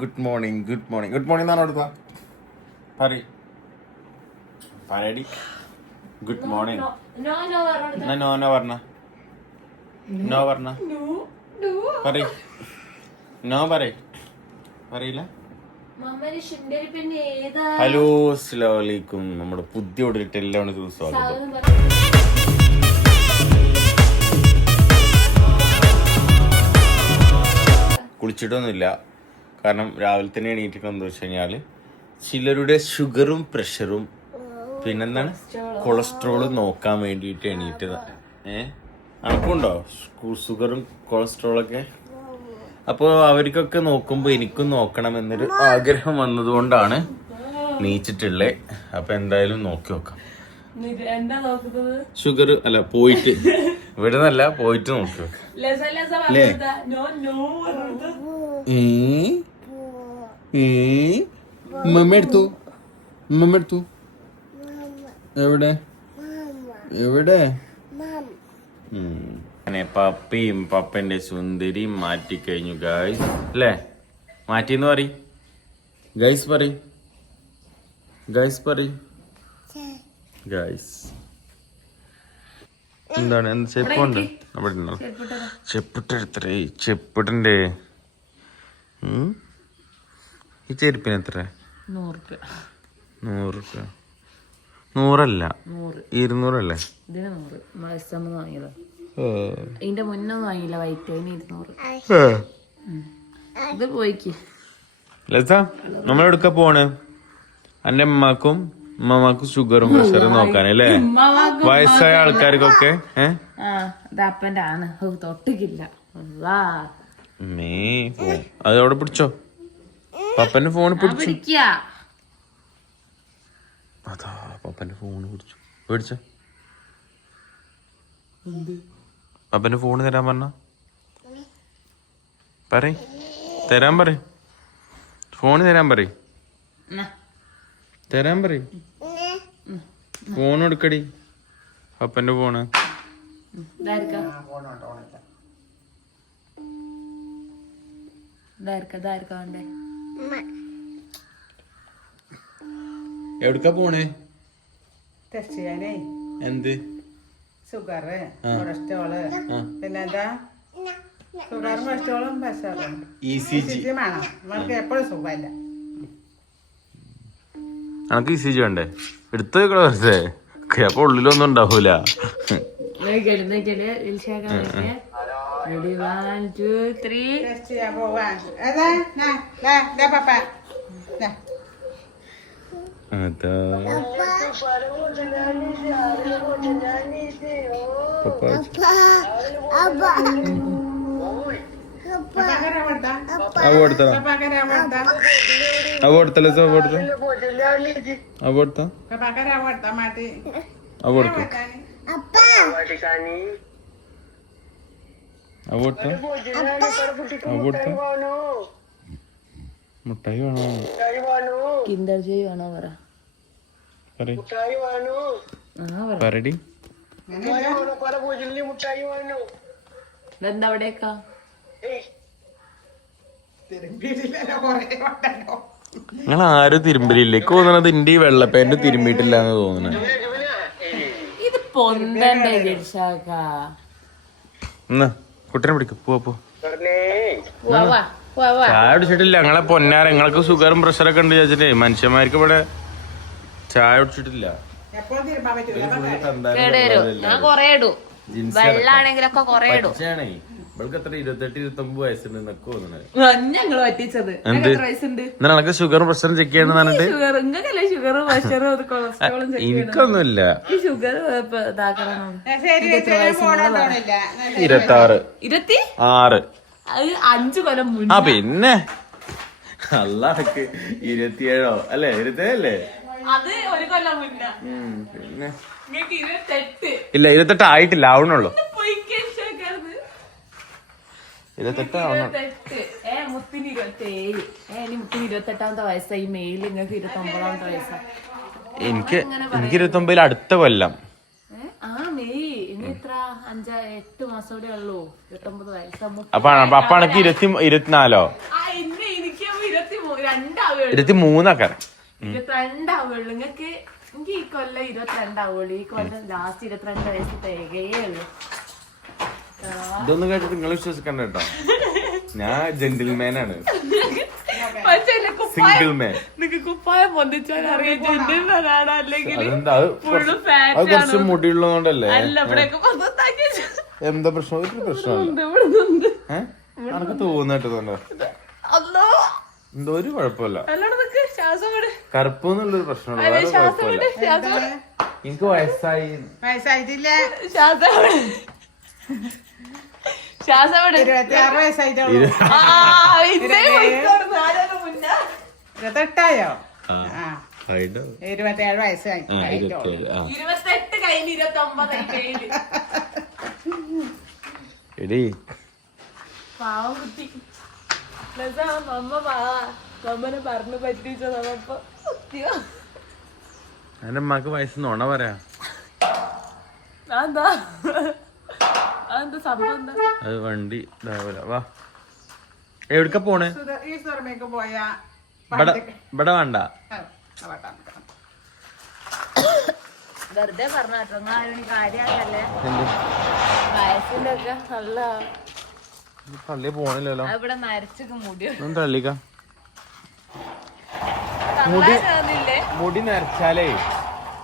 Good morning good morning good morning എന്നാണ് അടുത്ത പറയടി ഗുഡ് മോർണിംഗ് നോ പറഞ്ഞ നോ പറഞ്ഞ നോ പറയില്ല. ഹലോ അസ്സലാമു അലൈക്കും. നമ്മുടെ പുതിയ ഓടിയിട്ട് എല്ലാവരും സ്വാഗതം. കുളിച്ചിട്ടൊന്നുമില്ല, കാരണം രാവിലെ തന്നെ എണീറ്റിട്ടെന്ന് വെച്ച് കഴിഞ്ഞാൽ ചിലരുടെ ഷുഗറും പ്രഷറും പിന്നെന്താണ് കൊളസ്ട്രോളും നോക്കാൻ വേണ്ടിയിട്ട് എണീറ്റത്. അനക്കുണ്ടോ ഷുഗറും കൊളസ്ട്രോളൊക്കെ? അപ്പോൾ അവർക്കൊക്കെ നോക്കുമ്പോൾ എനിക്കും നോക്കണം എന്നൊരു ആഗ്രഹം വന്നതുകൊണ്ടാണ് നീച്ചിട്ടുള്ളത്. അപ്പം എന്തായാലും നോക്കി നോക്കാം. ഷുഗർ അല്ല, പോയിട്ട് ഇവിടെ നിന്നല്ല, പോയിട്ട് നോക്കി നോക്കാം. മമ്മ എടുത്തു എവിടെ അങ്ങനെ പപ്പയും പപ്പന്റെ സുന്ദരിയും മാറ്റിക്കഴിഞ്ഞു ഗായ്സ്. അല്ലേ, മാറ്റിന്ന് പറയും ഗൈസ്, പറയും ഗൈസ്. എന്താണ് ചെപ്പുണ്ട് അവിടെ? ചെപ്പിട്ടെടുത്തേ, ചെപ്പിടണ്ടേ? ഈ ചെരുപ്പിന് എത്ര? 100 100 200 അല്ലേ? ഇതിന്റെ മുന്നേ വാങ്ങിയില്ല, വൈറ്റ് 200. ഇത് പോയിക്ക് നമ്മളെടുക്ക പോണ്? എന്റെ ഉമ്മാക്കും ഷുഗറും പ്രഷറും നോക്കാനല്ലേ, വയസ്സായ ആൾക്കാർക്കൊക്കെ. അപ്പന്റെ ആണ്, തൊട്ടിക്കില്ല. അതവിടെ പിടിച്ചോ, പപ്പന്റെ ഫോൺ പിടിച്ചു. അതാ പപ്പന്റെ ഫോണ് പിടിച്ചു. പിടിച്ചോ, പപ്പന്റെ ഫോണ് തരാൻ പറഞ്ഞ തരാൻ പറ. ഫോണ് തരാൻ പറ. Phone എടുക്കടി, പപ്പന്റെ phone. എവിടക്കാ പോണേ? ടെസ്റ്റ് ചെയ്യാനേ. എന്ത്? ഷുഗർ, കൊളസ്ട്രോള്, പിന്നെന്താ ഷുഗറും കൊളസ്ട്രോളും പ്രഷറും. ECG വേണം നമുക്ക്, എപ്പോഴും സുഖമല്ല. നമുക്ക് ECG വേണ്ടേ? എടുത്ത് വെക്കണേ, അപ്പൊ ഉള്ളിലൊന്നും ഉണ്ടാവൂല. മുട്ടായി വേണോ? കിൻഡർ ജോയ് വേണോ പറ. പറടി. ഇതെന്താ അവിടേക്കാ? നിങ്ങൾ ആരും തിരുമ്പലില്ലേ? തോന്നണത് ഇന്റെ ഈ വെള്ളപ്പേന്റ് തിരുമ്പിട്ടില്ല എന്ന് തോന്നണേ. ഇത് പൊന്തണ്ടേ കുട്ടനെ പിടിക്കും. പോ ചായ കുടിച്ചിട്ടില്ല. ഞങ്ങളെ പൊന്നാര, ഞങ്ങൾക്ക് ഷുഗറും പ്രഷറൊക്കെ ഉണ്ട് ചോദിച്ചിട്ടേ മനുഷ്യന്മാർക്ക് ഇവിടെ ചായ കുടിച്ചിട്ടില്ല. വെള്ളാണെങ്കിലൊക്കെ കൊറേ ഇടും. ഇവൾക്ക് എത്ര 28-29 വയസ്സുണ്ട് എന്നൊക്കെ തോന്നണേ. ഞങ്ങള് പറ്റിച്ചത്. നിനക്ക് ഷുഗറും പ്രഷറും ചെക്ക് ചെയ്യണമെന്ന് പറഞ്ഞിട്ട് എനിക്കൊന്നുമില്ല. 26 5 കൊല്ലം ആ പിന്നെ അല്ലാഹക്ക് 27 അല്ലേ? 27 അല്ലേ? പിന്നെ ഇല്ല, 28 ആയിട്ടില്ല, ആവണുള്ളൂ. 28 ആവണം. മുത്തിന് 27. മുത്തിന് 28ാമത്തെ വയസ്സായി. മെയിൽ നിങ്ങൾക്ക് 29ാമത്തെ വയസ്സാണ്. എനിക്ക് 29 അടുത്ത കൊല്ലം. മെയ് ഇനി ഇത്ര 5-8 മാസം കൂടെ ഉള്ളൂ. 29 വയസ്സാകുമ്പോ അപ്പൊ അനക്ക് 24 എനിക്ക് 22 23 ആക്കാൻ 22 ആവുള്ളൂ നിങ്ങക്ക്. എനിക്ക് ഈ കൊല്ലം 22 ആവുള്ളൂ. ഈ കൊല്ലം ലാസ്റ്റ് 22 വയസ്സ് തികയേ ഉള്ളൂ. ഇതൊന്നും കേട്ടിട്ട് നിങ്ങൾ വിശ്വസിക്കണ്ട കേട്ടോ. ഞാൻ ജെന്റിൽമാനാണ്, സിംഗിൾ മാൻ. നിങ്ങക്ക് കുപ്പായം പൊന്തിച്ചാൽ അറിയാം ജെന്റിൽമാനാണ് അല്ലെങ്കിൽ അതെന്താ അത് കുറച്ച് മുടിയുള്ളതുകൊണ്ടല്ലേ? എന്താ പ്രശ്നം? ഒരു പ്രശ്നമല്ല. എനിക്ക് തോന്നിട്ടോ എന്തോ ഒരു കുഴപ്പമില്ല. കറുപ്പെന്നുള്ളൊരു പ്രശ്നമുള്ള വേറെ കുഴപ്പമില്ല. എനിക്ക് വയസ്സായിട്ടില്ല. 26 വയസ്സായിട്ടുള്ളൂ. 28 27 വയസ്സായി. 28 കഴിഞ്ഞ് 29 എടീ പാവം കുട്ടി. മമ്മ മമ്മനെ പറഞ്ഞു പറ്റിച്ചതപ്പോ എന്റെ അമ്മക്ക് വയസ്സ് നുണ പറയാ. അതെന്താ സംഭവം എന്താ? അത് വണ്ടി ഇതാവൂല. വാ, എവിടക്ക പോണേ? ഈ സുറമേക്ക് പോയാ ഇവിടെ വേണ്ട. വെറുതെ പറഞ്ഞോ, കാര്യാക്കല്ലേ. വയസ്സിന്റെ ഒക്കെ നല്ല പള്ളി പോണില്ലല്ലോ. ഇവിടെ നരച്ചൊക്കെ മുടിയോ തള്ളിക്ക. മുടി നരച്ചാലേ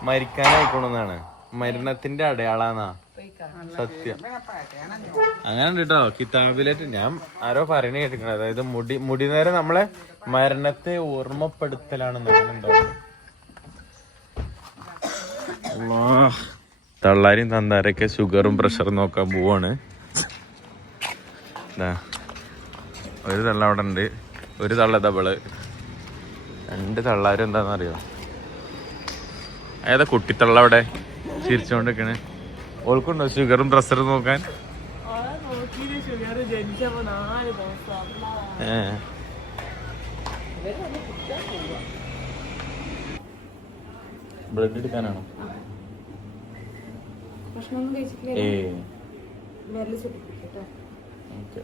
മരിക്കാനായിക്കോണെന്നാണ്, മരണത്തിന്റെ അടയാളാന്നാ സത്യം. അങ്ങനെ ഉണ്ട് കേട്ടോ കിതാബിലായിട്ട്. ഞാൻ ആരോ പറയണ കേട്ടിട്ടുണ്ട്. അതായത് മുടി നേരം നമ്മളെ മരണത്തെ ഓർമ്മപ്പെടുത്തലാണെന്ന്. തള്ളാരും തന്താരൊക്കെ ഷുഗറും പ്രഷറും നോക്കാൻ പോവാണ്. ഒരു തള്ള അവിടെ ഉണ്ട്, ഒരു തള്ള തവള്, 2 തള്ളാരും എന്താണെന്നറിയോ? ഏതാ കുട്ടിത്തള്ള അവിടെ ചിരിച്ചോണ്ടിരിക്കണ്? ഓൾക്കുണ്ടോ ഷുഗറും പ്രഷറും നോക്കാൻ? ബ്ലഡ് എടുക്കാനാണോ? ഓക്കെ.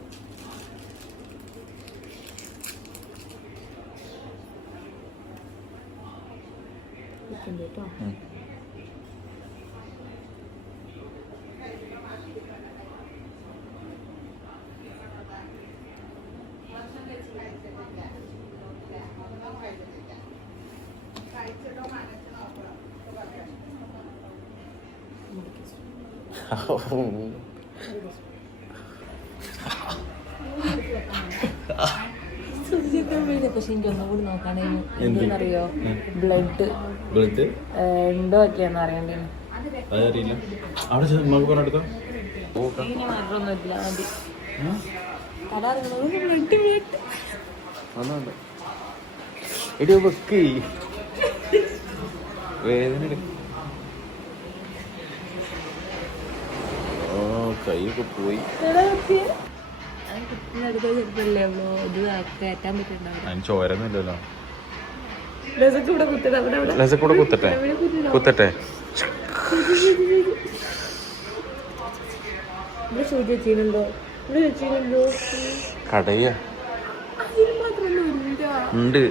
പക്ഷെ എനിക്ക് ഒന്നും കൂടി നോക്കാനായിരുന്നു. എന്തെന്നറിയോ? ബ്ലഡ് ഉണ്ടോ ഒക്കെയാന്ന് അറിയണ്ടേ. അതറിയില്ല. അവിടെ പറഞ്ഞെടുത്തോ. ഇനി മാത്രമൊന്നുമില്ല. മതി എടി വെക്ക്, വേദന. ഓ കൈയൊക്കെ പോയി. ചോരന്നില്ലല്ലോ. കൂടെ കുത്തട്ടെ കുത്തട്ടെ. കടയ ഉണ്ട്.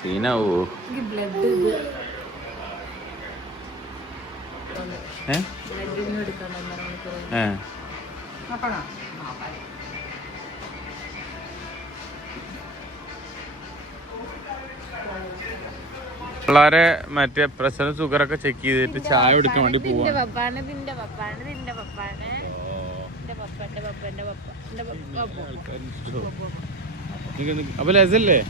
സീനാവോ? പിള്ളേരെ മറ്റേ പ്രഷറും ഷുഗറൊക്കെ ചെക്ക് ചെയ്തിട്ട് ചായ കുടിക്കാൻ വേണ്ടി പോവാ. അപ്പൊ ലസല്ലേ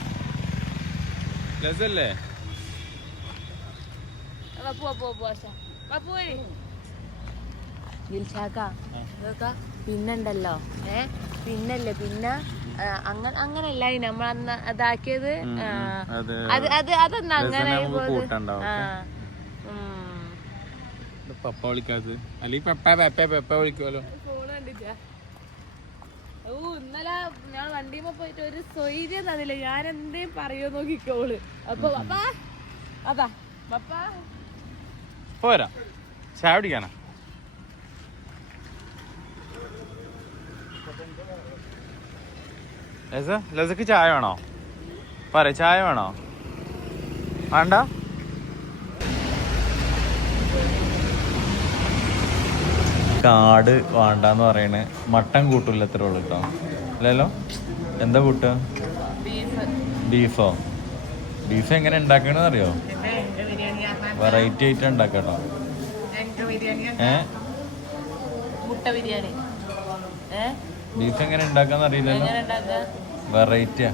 പിന്നുണ്ടല്ലോ പിന്നല്ലേ പിന്നെ അങ്ങനല്ല നമ്മളന്ന് അതാക്കിയത്. അതെന്താ അങ്ങനെ പപ്പ വിളിക്കാത് അല്ലെങ്കിൽ പെപ്പ വിളിക്കുമല്ലോ. ഇന്നലെ ഞാൻ വണ്ടിയുമ്പോ പോയിട്ട് ഒരു സ്വൈര്യം തന്നില്ല. ഞാൻ എന്തേ പറയോ നോക്കിക്കോള്. അപ്പൊ അതാ പപ്പ പോരാ ചായ കുടിക്കാനാ. ലസക്ക് ചായ വേണോ? പറ ചായ വേണോ? വേണ്ട. കാട് വേണ്ടെന്ന് പറയണേ. മട്ടൻ കൂട്ടില്ല എത്ര ഉള്ളു കേട്ടോ. അല്ലല്ലോ, എന്താ കൂട്ടുക? ബീഫോ? ബീഫ് എങ്ങനെ ഉണ്ടാക്കണെന്ന് അറിയോ? വെറൈറ്റി ആയിട്ട് ഉണ്ടാക്കട്ടോ. മുട്ട ബിരിയാണി. ബീഫ് എങ്ങനെ ഉണ്ടാക്കാന്ന് അറിയില്ലല്ലോ. വെറൈറ്റിയാ.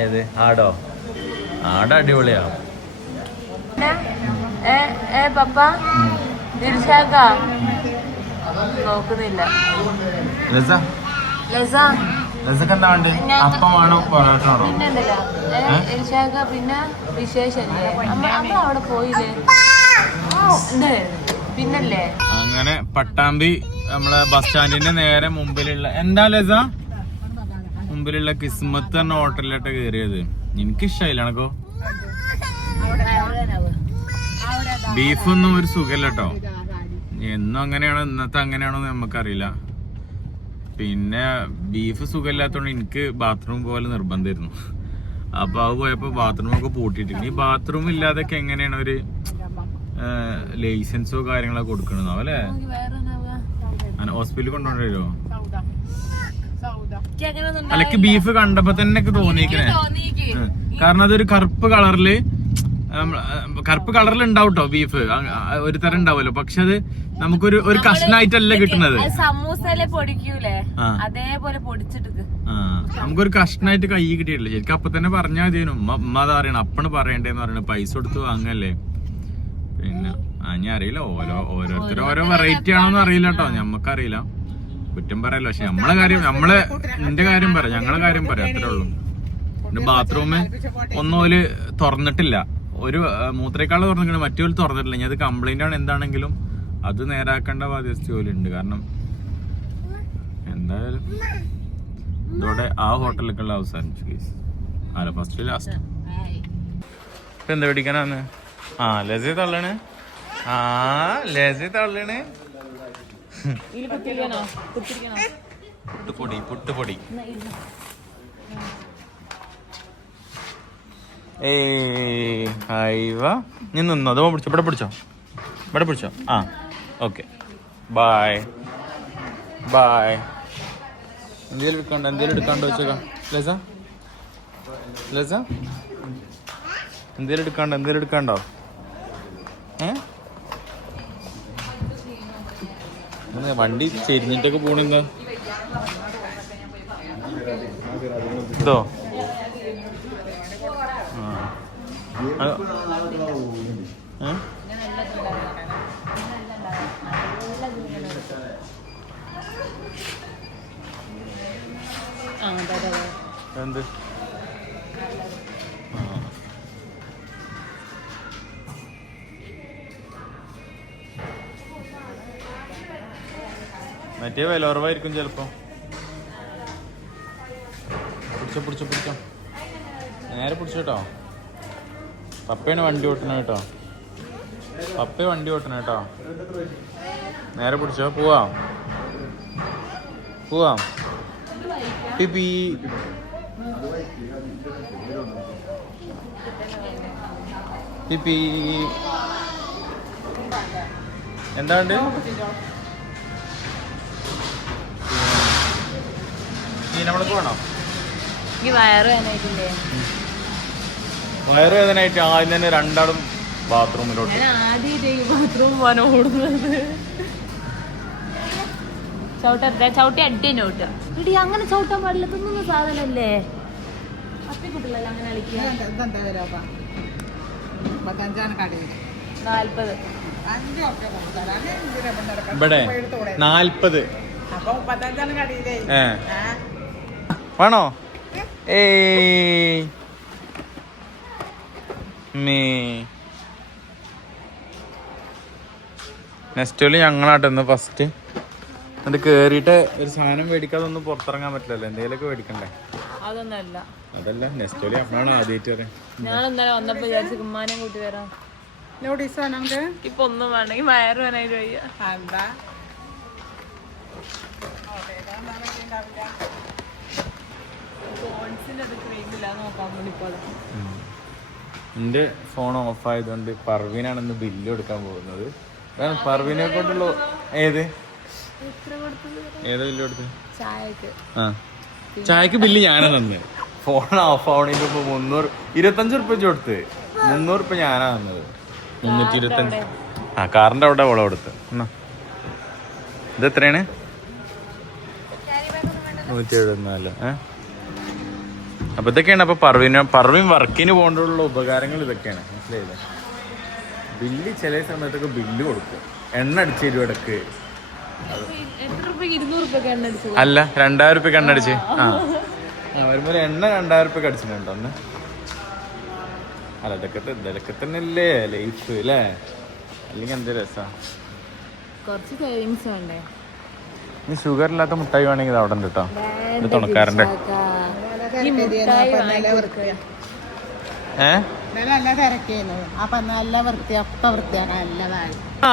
ഏത് ആടോ? ആട് അടിപൊളിയാ. പപ്പ നോക്കുന്നില്ല. അപ്പം വേണോ പൊറോട്ട വേണോ? പിന്നെ വിശേഷല്ലേ അവിടെ പോയില്ലേ? പിന്നല്ലേ അങ്ങനെ പട്ടാമ്പി നമ്മളെ ബസ് സ്റ്റാൻഡിന്റെ നേരെ മുമ്പിലുള്ള എന്താ ലസ മുമ്പിലുള്ള കിസ്മത്ത് എന്ന ഹോട്ടലിലോട്ട് കയറിയത്. എനിക്ക് ഇഷ്ടമായില്ല എനക്കോ. ബീഫൊന്നും ഒരു സുഖല്ല കേട്ടോ. എന്നും അങ്ങനെയാണോ ഇന്നത്തെ അങ്ങനെയാണോ നമുക്കറിയില്ല. പിന്നെ ബീഫ് സുഖമില്ലാത്തോണ്ട് എനിക്ക് ബാത്റൂം പോലെ നിർബന്ധമായിരുന്നു. അപ്പൊ അത് പോയപ്പോ ബാത്റൂമൊക്കെ പൂട്ടിയിട്ടുണ്ട്. ഈ ബാത്റൂം ഇല്ലാതൊക്കെ എങ്ങനെയാണ് ഒരു ലൈസൻസോ കാര്യങ്ങളൊക്കെ കൊടുക്കണോ അല്ലേ? ഹോസ്പിറ്റലിൽ കൊണ്ടുപോകണ്ടോ? അല്ലക്ക് ബീഫ് കണ്ടപ്പോ തന്നെ തോന്നിക്കണേ. കാരണം അതൊരു കറുപ്പ് കളറില് ഉണ്ടാവും കേട്ടോ ബീഫ്. ഒരു തരം ഉണ്ടാവുമല്ലോ. പക്ഷെ അത് നമുക്കൊരു കഷ്ണായിട്ടല്ല കിട്ടുന്നത്. നമുക്കൊരു കഷ്ണായിട്ട് കൈ കിട്ടിയിട്ടില്ല. ശരിക്കും അപ്പൊ തന്നെ പറഞ്ഞാൽ മതിയേനും. ഉമ്മ അതാ പറയണം, അപ്പണ് പറയണ്ടേന്ന് പറയണ. പൈസ കൊടുത്ത് വാങ്ങല്ലേ. പിന്നെ ഞാൻ അറിയില്ല, ഓരോരുത്തരും ഓരോ വെറൈറ്റി ആണോന്ന് അറിയില്ല കേട്ടോ. ഞമ്മക്കറിയില്ല, കുറ്റം പറയല്ലോ. പക്ഷെ എന്റെ കാര്യം പറയാം, ഞങ്ങളെ കാര്യം പറയാം, അത്രേ ഉള്ളൂ. പിന്നെ ബാത്റൂം ഒന്നും ഓല് തുറന്നിട്ടില്ല. ഒരു മൂത്രേക്കാള് തുറന്നിട്ട് മറ്റേ തുറന്നിട്ടില്ല. ഇനി അത് കംപ്ലൈന്റ് ആണ് എന്താണെങ്കിലും അത് നേരാക്കേണ്ട ബാധ്യത പോലുണ്ട്. കാരണം എന്തായാലും ഇതോടെ ആ ഹോട്ടലിലേക്കുള്ള അവസാനിച്ചു കേസ്. അല്ല, ഫസ്റ്റ് ലാസ്റ്റ്. ഇപ്പൊ എന്താ പിടിക്കാനാന്ന്? ലസി തള്ളണ്. ലസി തള്ളണ്. പുട്ടുപൊടി. ഞാൻ നിന്നോ? അതോ പിടിച്ചോ? ഇവിടെ പിടിച്ചോ. Okay, bye. എന്തേലും എടുക്കാണ്ടോ വെച്ചേക്കാം ലസ? എന്തേലും എടുക്കാണ്ടോ? വണ്ടി ചെരിഞ്ഞിട്ടൊക്കെ പോണെന്താ? ഇതോ? എന്ത്? മറ്റേ വില കുറവായിരിക്കും ചിലപ്പോ. പിടിച്ചോ. നേരെ പിടിച്ചോ കേട്ടോ. പപ്പയാണ് വണ്ടി ഓട്ടണം കേട്ടോ. നേരെ പിടിച്ചോ. പോവാം. പിപി. എന്താണ്ട്? നമ്മളൊക്കെ വേണോ? വയറുവേദനായിട്ട് ആദ്യം തന്നെ രണ്ടാളും ബാത്റൂമിലോട്ട്. ചവിട്ടി അടിയോട്ട് ഇടി. അങ്ങനെ ചവിട്ടാൻ പാടില്ല. തിന്നുന്ന സാധനല്ലേ. അപ്പിക്കുട്ടില്ലല്ലോ അങ്ങനെ കളിക്കുക. 40. ഇവിടെ 40 വേണോ? നെക്സ്റ്റ് ഞങ്ങളാട്ടെന്ന് ഫസ്റ്റ്. എന്നിട്ട് കേറിയിട്ട് ഒരു സാധനം മേടിക്കാതെ ഒന്നും പുറത്തിറങ്ങാൻ പറ്റില്ലല്ലോ. എന്തെങ്കിലുമൊക്കെ മേടിക്കണ്ടേ? അതല്ല നെക്സ്റ്റ് അപ്പോഴാണ് ആദ്യമായിട്ട് ഞാൻ വന്നപ്പോ വിചാരിച്ചു ഉമ്മാനെ കൂട്ടി വരാം. ഇപ്പൊ ഒന്നും വേണമെങ്കിൽ വയറ് വേനായിട്ട് വയ്യ. ഇല്ല നോക്കാൻ വേണ്ടിക്കോളെ. എന്റെ ഫോൺ ഓഫ് ആയതുകൊണ്ട് പർവീനാണ് ഇന്ന് ബില്ല് കൊടുക്കാൻ പോകുന്നത്. പർവീനെ കൊണ്ടുള്ള ഏത് ബില്ല് കൊടുത്ത്? ചായക്ക് ബില്ല് ഞാനാ തന്നെ. ഫോൺ ഓഫ് ആവണേന്റെ മുമ്പ് 325 ഉറുപ്പ്യ കൊടുത്ത് 300 ഉറുപ്പ്യ ഞാനാ തന്നത്. 325. കാറിന്റെ അവിടെ അവളെ കൊടുത്ത്. ഇത് എത്രയാണ്? 174. അപ്പൊ ഇതൊക്കെയാണ്. അപ്പൊ പർവീൻ വർക്കിന് പോകേണ്ടുള്ള ഉപകാരങ്ങൾ ഇതൊക്കെയാണ്. മനസ്സിലായില്ലേ? ബില്ല് ചില സമയത്തൊക്കെ ബില്ല് കൊടുക്കും. എണ്ണ അടിച്ച് തരും ഇടക്ക്. അല്ല 2000 ഉറുപ്പ്യക്ക് എണ്ണ അടിച്ച്. വരുമ്പോ എണ്ണ 2000 ഉറുപ്പ്യക്ക് അടിച്ചിട്ടുണ്ടോ അന്ന്? അല്ല ഇതൊക്കെ തന്നെ അല്ലേ ലൈഫ് അല്ലേ? അല്ലെങ്കിൽ എന്ത് രസാ. കുറച്ച് സേവിങ്സ് വേണ്ടേ? ഇനി ഷുഗർ ഇല്ലാത്ത മുട്ടായി വേണമെങ്കിൽ അവിടെ ഉണ്ട് കേട്ടോ. ഇത് തുണക്കാരന്റെ.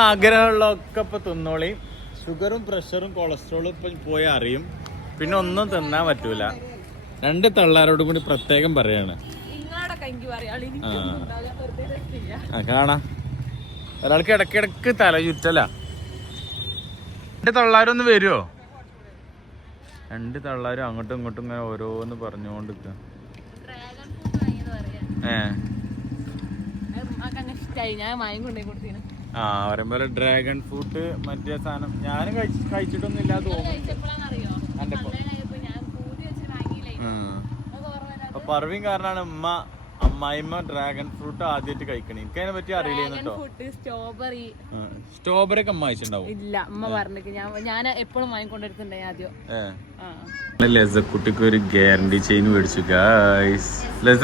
ആഗ്രഹമുള്ളതൊക്കെ ഇപ്പൊ തിന്നോളി. ഷുഗറും പ്രഷറും കൊളസ്ട്രോളും ഇപ്പൊ പോയി അറിയും. പിന്നെ ഒന്നും തിന്നാൻ പറ്റൂല. 2 തള്ളാരോടും കൂടി പ്രത്യേകം പറയാണ്. കാണാ ഒരാൾക്ക് ഇടക്കിടക്ക് തല ചുറ്റല. 2 തള്ളാരൊന്ന് വരുമോ? 2 തള്ളാരും അങ്ങോട്ടും ഇങ്ങോട്ടും ഇങ്ങനെ ഓരോന്ന് പറഞ്ഞുകൊണ്ട് പറയുമ്പോ ഡ്രാഗൺ ഫ്രൂട്ട് മറ്റേ സാധനം ഞാനും കഴിച്ചിട്ടൊന്നും ഇല്ലാതെ തോന്നുന്നു. പർവീൻ കാരണമാണ് അമ്മായിമ്മ ഡ്രാഗൺ ഫ്രൂട്ട് ആദ്യമായിട്ട് കഴിക്കണേ. എനിക്ക് അതിനെ പറ്റി അറിയില്ല കേട്ടോ. സ്ട്രോബെറി ഒക്കെ അമ്മ കഴിച്ചിട്ടുണ്ടാവും. ഇല്ല അമ്മ പറഞ്ഞു. ഞാൻ എപ്പോഴും വാങ്ങിക്കൊണ്ടിരുന്നുണ്ടായി ആദ്യം. ലസക്കുട്ടിക്ക് ഒരു ഗ്യാരണ്ടി ചെയിൻ മേടിച്ചു ഗൈസ്. ലസ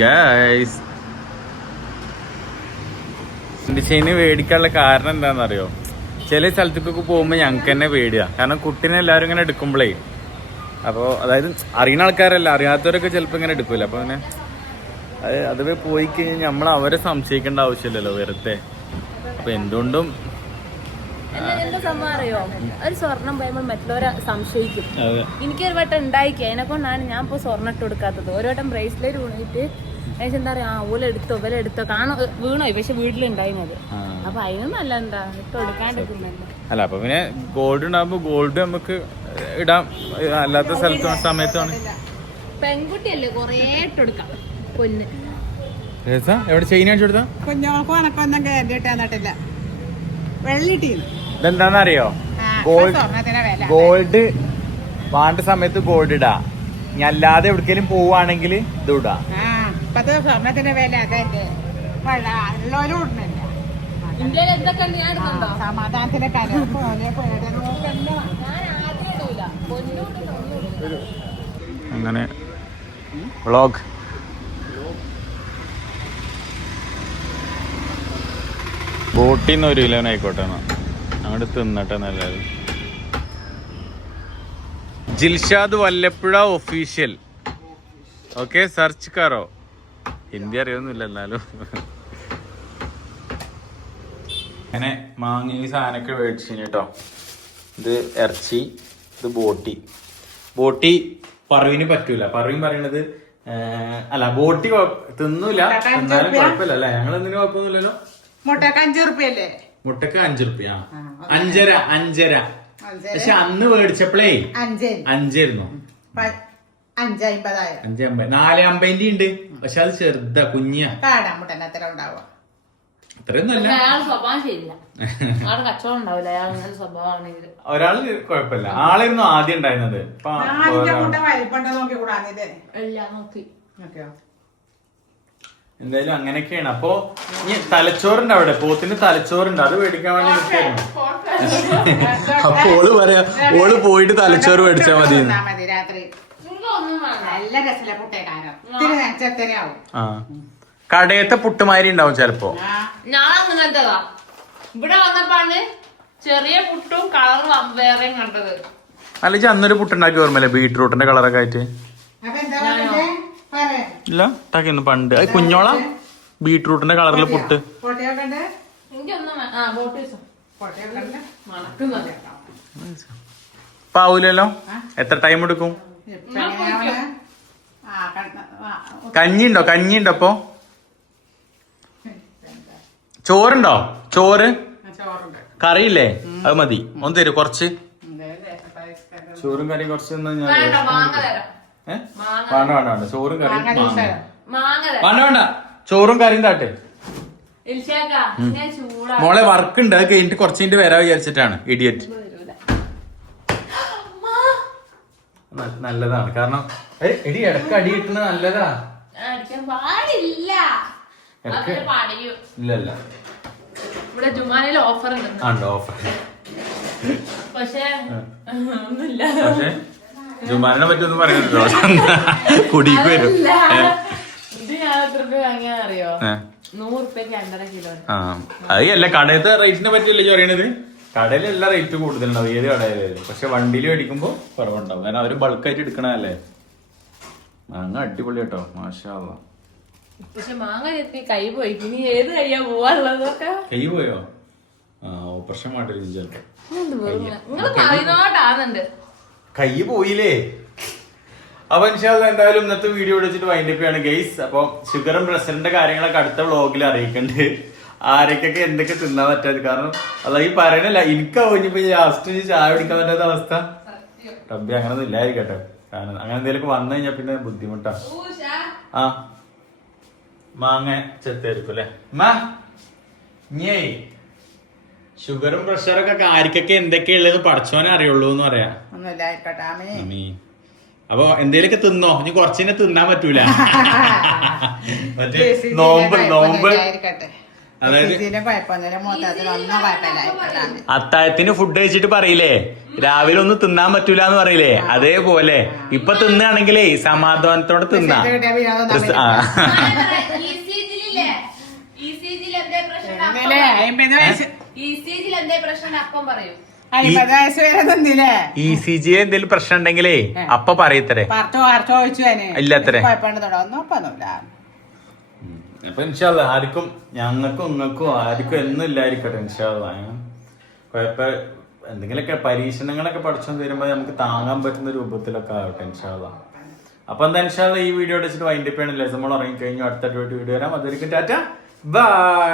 ഗൈസ് ചെയിന് മേടിക്കാനുള്ള കാരണം എന്താണെന്നറിയോ? ചില സ്ഥലത്തേക്കൊക്കെ പോകുമ്പോൾ ഞങ്ങൾക്ക് തന്നെ പേടിയാ. കാരണം കുട്ടീനെ എല്ലാവരും ഇങ്ങനെ എടുക്കുമ്പോഴേ, അപ്പോൾ അതായത് അറിയുന്ന ആൾക്കാരല്ല, അറിയാത്തവരൊക്കെ ചിലപ്പോൾ ഇങ്ങനെ എടുക്കൂല. അപ്പോൾ അങ്ങനെ അത് പോയി കഴിഞ്ഞാൽ നമ്മൾ അവരെ സംശയിക്കേണ്ട ആവശ്യമില്ലല്ലോ വെറുതെ. അപ്പൊ എന്തുകൊണ്ടും എന്താ സംഭവം അറിയോ? ഒരു സ്വർണം പോയപ്പോൾ മറ്റുള്ളവരെ സംശയിക്കും. എനിക്കൊരു വട്ടം ഉണ്ടായിക്കേ, അതിനെ കൊണ്ടാണ് ഞാൻ ഇപ്പോൾ സ്വർണ്ണം ഇട്ട് കൊടുക്കാത്തത്. ഒരു വട്ടം ബ്രേസ്ലെറ്റ് വീണിട്ട് എന്താ പറയാ, ഓലെടുത്തോ വിലെടുത്തോ കാണോ വീണോയി, പക്ഷെ വീട്ടിലുണ്ടായിരുന്നത്. അപ്പൊ അതിനും നല്ല എന്താ ഇട്ട് കൊടുക്കാണ്ടിരിക്കുന്നല്ലോ. അല്ല അപ്പൊ പിന്നെ ഗോൾഡ് ഉണ്ടാകുമ്പോ ഗോൾഡ് നമുക്ക് ഇടാം, അല്ലാത്ത സ്ഥലത്ത് സമയത്താണ്. പെൺകുട്ടിയല്ലേ കൊറേ ഇട്ടെടുക്കാം. പൊന്ന് എവിടെ ചെയിൻ അടിച്ചു കൊടുത്താ കുഞ്ഞോൾക്കും എനക്കൊന്നും കേട്ടിട്ടില്ല. ഇതെന്താന്നറിയോ? ഗോൾഡ് വേണ്ട സമയത്ത് ഗോൾഡ് ഇടാ. ഇനി അല്ലാതെ എവിടേക്കെങ്കിലും പോവാണെങ്കിൽ ഇത് ഇടാ. ഇപ്പത്തെ സ്വർണത്തിന്റെ വില അതല്ലേ ഉള്ളോരും ഇടുന്നില്ല. സമാധാനത്തിന്റെ കാര്യം അങ്ങനെ വ്ളോഗ് ബോട്ടിന്ന് 1 കിലോ ആയിക്കോട്ടെ അങ്ങോട്ട് തിന്നട്ടെ. നല്ലത്. Jilshad Vallappuzha official. Okay search കാറോ. ഹിന്ദി അറിയൊന്നുമില്ല എന്നാലും. അങ്ങനെ മാങ്ങ ഈ സാധനമൊക്കെ മേടിച്ചു കേട്ടോ. ഇത് ഇറച്ചി, ഇത് ബോട്ടി പർവീന് പറ്റൂല. പർവീൻ പറയണത് അല്ല ബോട്ടി തിന്നൂല, എന്നാലും കുഴപ്പമില്ല അല്ലേ? ഞങ്ങൾ എന്തിനും കുഴപ്പമൊന്നുമില്ലല്ലോ. മുട്ടക്ക് 5 ഉറുപ്പ്യല്ലേ? മുട്ടക്ക് 5 ഉറുപ്പ്യ. 5.5. പക്ഷെ അന്ന് മേടിച്ചപ്പോഴേ 5 5.50. 4.50 ഉണ്ട്. പക്ഷെ അത് ചെറുതാ, കുഞ്ഞാ. അത്രയൊന്നും അല്ല. ഒരാള് കുഴപ്പമില്ല. ആളായിരുന്നു ആദ്യം ഉണ്ടായിരുന്നത്. എന്തായാലും അങ്ങനെയൊക്കെയാണ്. അപ്പൊ ഇനി തലച്ചോറുണ്ട് അവിടെ, പോത്തിന്റെ തലച്ചോറുണ്ട്, അത് മേടിക്കാൻ വേണ്ടി നിൽക്കായിരുന്നു. അപ്പൊ ഓള് പറയാ ഓള് പോയിട്ട് തലച്ചോറ് മേടിച്ചാ മതി. കടയത്തെ പുട്ടുമാരി ഉണ്ടാവും ചിലപ്പോ. ഇവിടെ വന്നപ്പോണ് ചെറിയ പുട്ടും കളറും വേറെയും കണ്ടത്. അല്ലെങ്കിൽ അന്നൊരു പുട്ടുണ്ടാക്കി ഓർമ്മല്ലേ, ബീട്രൂട്ടിന്റെ കളറൊക്കെ ആയിട്ട്? ഇല്ല ഉണ്ടാക്കിയിരുന്നു പണ്ട്. അത് കുഞ്ഞോളാ ബീട്രൂട്ടിന്റെ കളറില് പുട്ട്. പാവൂലല്ലോ. എത്ര ടൈം എടുക്കും? കഞ്ഞിണ്ടോ അപ്പൊ ചോറുണ്ടോ? ചോറ് കറിയില്ലേ? അത് മതി, ഒന്ന് തരൂ കുറച്ച്. ചോറും കറി കുറച്ച് വേണ്ട ചോറും കറിയും വേണ്ട. വേണ്ട ചോറും കറിയും താട്ടെ. ഞാൻ ചൂടാ മോളെ വർക്ക് ഉണ്ട്, അത് കഴിഞ്ഞിട്ട് കുറച്ച് കഴിഞ്ഞിട്ട് വരാ വിചാരിച്ചിട്ടാണ്. ഇഡിയറ്റ്. നല്ലതാണ് കാരണം എടി ഇടക്ക് അടി കിട്ടുന്നത് നല്ലതാ. പാടില്ല. ഇല്ലല്ല ഇവിടെ ജുമാനയിൽ ഓഫർ ഉണ്ട്. ഓഫർ. പക്ഷേ ഒന്നുമില്ല. പക്ഷെ ജുമാനെ പറ്റൊന്നും പറയുന്നുണ്ടോ? കുടിക്ക് വരും. ഇത് ഞാൻ എത്ര രൂപ വാങ്ങിയാ അറിയോ? 100 രൂപയ്ക്ക് 2.5 കിലോ. അത് അല്ല കടയത്തെ റേറ്റിനെ പറ്റിയല്ലേ പറയണത്. കടയിൽ എല്ലാ റേറ്റ് കൂടുതലുണ്ടാവും ഏത് കടയിലായാലും. പക്ഷെ വണ്ടിയിൽ മേടിക്കുമ്പോ കുറവുണ്ടാവും, കാരണം അവര് ബൾക്കായിട്ട് എടുക്കണല്ലേ. മാങ്ങ അടിപൊളി കേട്ടോ, മാഷാ അല്ലാഹ്. പക്ഷെ മാങ്ങ ചെത്തി കൈ പോയി. ഇനി ഏത് കയ്യാ പോവാനുള്ളതൊക്കെ? കൈ പോയോ? ഓപ്പറേഷൻ മാറ്റില്ല. നിങ്ങള് പറയുന്നോട്ടാകുന്നുണ്ട്. കൈ പോയില്ലേ? അപ്പൊ ഇൻഷാല്ലാ എന്തായാലും ഇന്നത്തെ വീഡിയോ വിളിച്ചിട്ട് വൈൻഡപ്പ് ചെയ്യാണ് ഗൈസ്. അപ്പൊ ഷുഗറും പ്രഷറിന്റെ കാര്യങ്ങളൊക്കെ അടുത്ത വ്ളോഗിൽ അറിയിക്കണ്ട്. ആരൊക്കെ എന്തൊക്കെ തിന്നാൻ പറ്റാത്. കാരണം അല്ല ഈ പറയണല്ല, എനിക്കാ ഇനിയിപ്പോ ലാസ്റ്റ് ചായ കുടിക്കാൻ പറ്റാത്ത അവസ്ഥ. റബ്ബി അങ്ങനൊന്നും ഇല്ലായിരിക്കട്ടെ. കാരണം അങ്ങനെ എന്തെങ്കിലുമൊക്കെ വന്നു കഴിഞ്ഞാൽ പിന്നെ ബുദ്ധിമുട്ടാ. ആ മാങ്ങ ചെത്തായിരിക്കും അല്ലെ ഞേ. ഷുഗറും പ്രഷറൊക്കെ ആർക്കൊക്കെ എന്തൊക്കെയുള്ളത് പഠിച്ചോനെ അറിയുള്ളൂ എന്ന് പറയാ. അപ്പൊ എന്തേലൊക്കെ തിന്നോ, ഇനി കുറച്ചിനെ തിന്നാൻ പറ്റൂല. മറ്റേ നോമ്പ് അതായത് അത്താഴത്തിന് ഫുഡ് കഴിച്ചിട്ട് പറയില്ലേ രാവിലെ ഒന്നും തിന്നാൻ പറ്റൂല എന്ന് പറയില്ലേ, അതേപോലെ ഇപ്പൊ തിന്നാണെങ്കിലേ സമാധാനത്തോടെ തിന്നാ. ECG എന്തെങ്കിലും പ്രശ്നം ഉണ്ടെങ്കിലേ അപ്പൊ പറയത്തരേ. ഇല്ലത്രേ. അപ്പൊ ഇൻഷാല്ലാ ആർക്കും, ഞങ്ങൾക്കും നിങ്ങൾക്കും ആർക്കും എന്നും ഇല്ലായിരിക്കട്ടെ ഇൻഷാല്ലാ. എന്തെങ്കിലുമൊക്കെ പരീക്ഷണങ്ങളൊക്കെ പഠിച്ചു തരുമ്പോ നമുക്ക് താങ്ങാൻ പറ്റുന്ന രൂപത്തിലൊക്കെ ആവട്ടെ ഇൻഷാല്ലാ. അപ്പൊ എന്താ ഇൻഷാല്ലാ ഈ വീഡിയോ വെച്ചിട്ട് വൈൻഡപ്പ് ചെയ്യണില്ലേ. നമ്മൾ ഇറങ്ങി കഴിഞ്ഞു. അടുത്ത വീഡിയോ വരാം. അതൊരിക്കും ടാറ്റ ബൈ.